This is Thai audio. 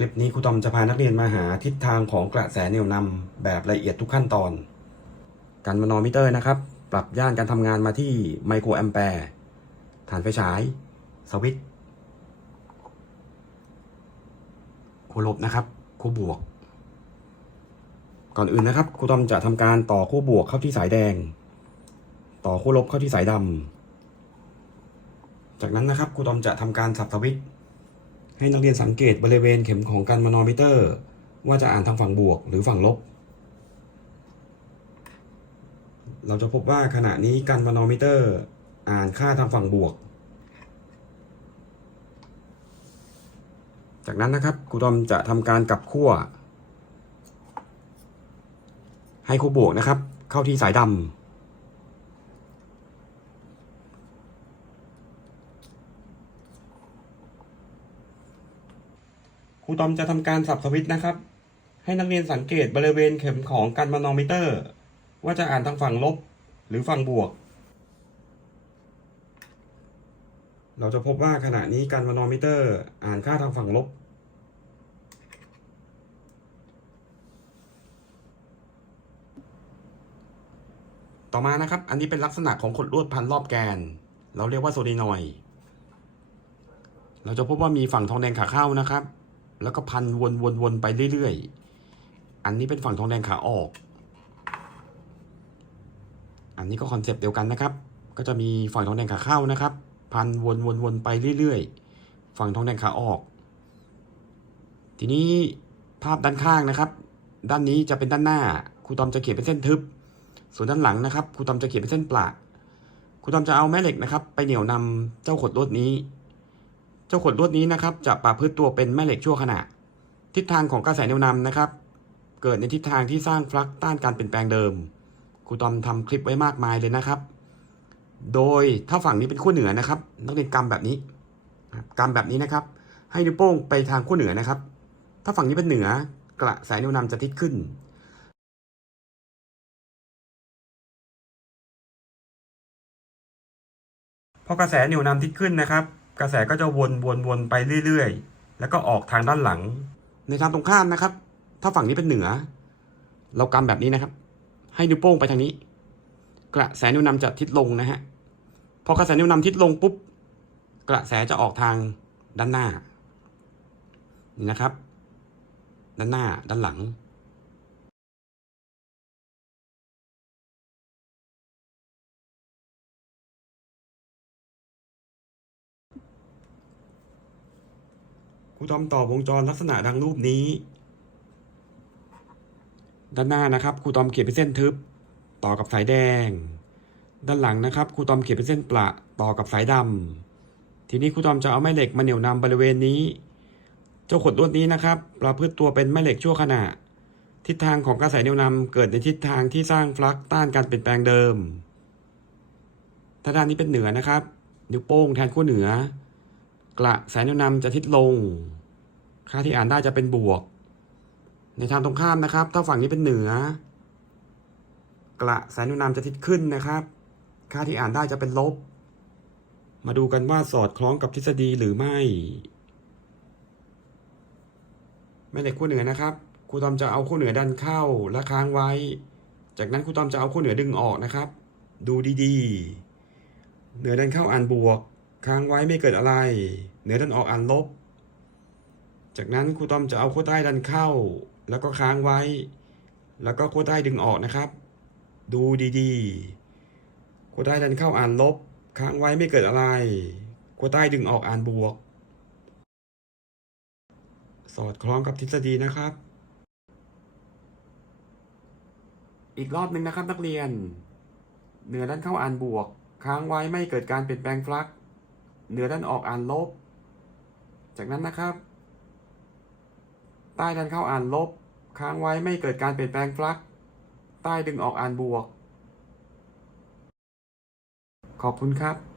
ลิปนี้ครูตอมจะพานักเรียนมาหาทิศทางของกระแสแนวนำแบบละเอียดทุกขั้นตอน การมานอมิเตอร์นะครับ ปรับย่านการทำงานมาที่ไมโครแอมแปร์ฐานไฟฉาย สวิตช์คู่ลบนะครับ คู่บวก ก่อนอื่นนะครับครูตอมจะทำการต่อคู่บวกเข้าที่สายแดง ต่อคู่ลบเข้าที่สายดำจากนั้นนะครับครูตอมจะทำการสับสวิตช์ ให้นักเรียนสังเกตบริเวณเข็มของการมานอมิเตอร์ ว่าจะอ่านทางฝั่งบวกหรือฝั่งลบ เราจะพบว่าขณะนี้การมานอมิเตอร์ อ่านค่าทางฝั่งบวก จากนั้นนะครับครูตอมจะทำการกลับขั้วให้คู่บวกนะครับ เข้าที่สายดำ ค รูตอมจะทำการสับสวิตช์นะครับ ให้นักเรียนสังเกตบริเวณเข็มของการมานอมิเตอร์ ว่าจะอ่านทางฝั่งลบหรือฝั่งบวก เราจะพบว่าขณะนี้การมานอมิเตอร์ อ่านค่าทางฝั่งลบ ต่อมานะครับ อันนี้เป็นลักษณะของขดลวดพันรอบแกน เราเรียกว่าโซดีนอย เราจะพบว่ามีฝั่งทองแดงขาเข้านะครับ แล้วก็พันวนวนวนไปเรื่อยๆ อันนี้เป็นฝั่งทองแดงขาออก อันนี้ก็คอนเซปต์เดียวกันนะครับ ก็จะมีฝั่งทองแดงขาเข้านะครับ พันวนวนวนไปเรื่อยๆ ฝั่งทองแดงขาออก ทีนี้ภาพด้านข้างนะครับ ด้านนี้จะเป็นด้านหน้า ครูตอมจะเขียนเป็นเส้นทึบ ส่วนด้านหลังนะครับ ครูตอมจะเขียนเป็นเส้นประครูตอมจะเอาแม่เหล็กนะครับ ไปเหนี่ยวนำเจ้าขดลวดนี้ เจ้าขดลวดนี้นะครับจะประพฤติตัวเป็นแม่เหล็กชั่วขณะ ทิศทางของกระแสแนวนำนะครับ เกิดในทิศทางที่สร้างฟลักต้านการเปลี่ยนแปลงเดิมครูตอมทำคลิปไว้มากมายเลยนะครับ โดยถ้าฝั่งนี้เป็นขั้วเหนือนะครับ นักเรียนกำแบบนี้นะครับกำแบบนี้นะครับ ให้นิ้วโป้งไปทางขั้วเหนือนะครับ ถ้าฝั่งนี้เป็นเหนือกระแสแนวนำจะทิศขึ้นพอกระแสเหนี่ยวนำทิศขึ้นนะครับ กระแสก็จะวนวนวนไปเรื่อยๆ แล้วก็ออกทางด้านหลัง ในทางตรงข้ามนะครับ ถ้าฝั่งนี้เป็นเหนือ เรากำแบบนี้นะครับ ให้นิ้วโป้งไปทางนี้ กระแสนิ้วนำจะทิศลงนะฮะพอกระแสนิ้วนำทิศลงปุ๊บกระแสจะออกทางด้านหน้านี่นะครับ ด้านหน้าด้านหลัง รูทอมต่อวงจรลักษณะดังรูปนี้ ด้านหน้านะครับครูตอมเขียนเป็นเส้นทึบ ต่อกับสายแดง ด้านหลังนะครับครูตอมเขียนเป็นเส้นประต่อกับสายดำทีนี้ครูตอมจะเอาแม่เหล็กมาเหนี่ยวนำบริเวณนี้ เจ้าขดลวดนี้นะครับประพฤติตัวเป็นแม่เหล็กชั่วขณะ ทิศทางของกระแสเหนี่ยวนำเกิดในทิศทางที่สร้างฟลักซ์ต้านการเปลี่ยนแปลงเดิมถ้าด้านนี้เป็นเหนือนะครับ นิ้วโป้งแทนขั้วเหนือ กระแสแนวนำจะทิศลง ค่าที่อ่านได้จะเป็นบวก ในทางตรงข้ามนะครับ ถ้าฝั่งนี้เป็นเหนือ กระแสแนวนำจะทิศขึ้นนะครับ ค่าที่อ่านได้จะเป็นลบ มาดูกันว่าสอดคล้องกับทฤษฎีหรือไม่แม่เหล็กคู่เหนือนะครับครูตอมจะเอาคู่เหนือดันเข้าและค้างไว้ จากนั้นครูตอมจะเอาคู่เหนือดึงออกนะครับ ดูดีๆ เหนือดันเข้าอ่านบวกางไว้ไม่เกิดอะไร เหนือดันออกอ่านลบ จากนั้นครูต้อมจะเอาขั้วใต้ดันเข้า แล้วก็ค้างไว้ แล้วก็ขั้วใต้ดึงออกนะครับ ดูดีๆขั้วใต้ดันเข้าอ่านลบ ค้างไว้ไม่เกิดอะไรขั้วใต้ดึงออกอ่านบวก สอดคล้องกับทฤษฎีนะครับ อีกรอบหนึ่งนะครับนักเรียน เหนือด้านเข้าอ่านบวก ค้างไว้ไม่เกิดการเปลี่ยนแปลงฟลักซ เหนือด้านออกอ่านลบ จากนั้นนะครับ ใต้ดันเข้าอ่านลบ ค้างไว้ไม่เกิดการเปลี่ยนแปลงฟลัก ใต้ดึงออกอ่านบวก ขอบคุณครับ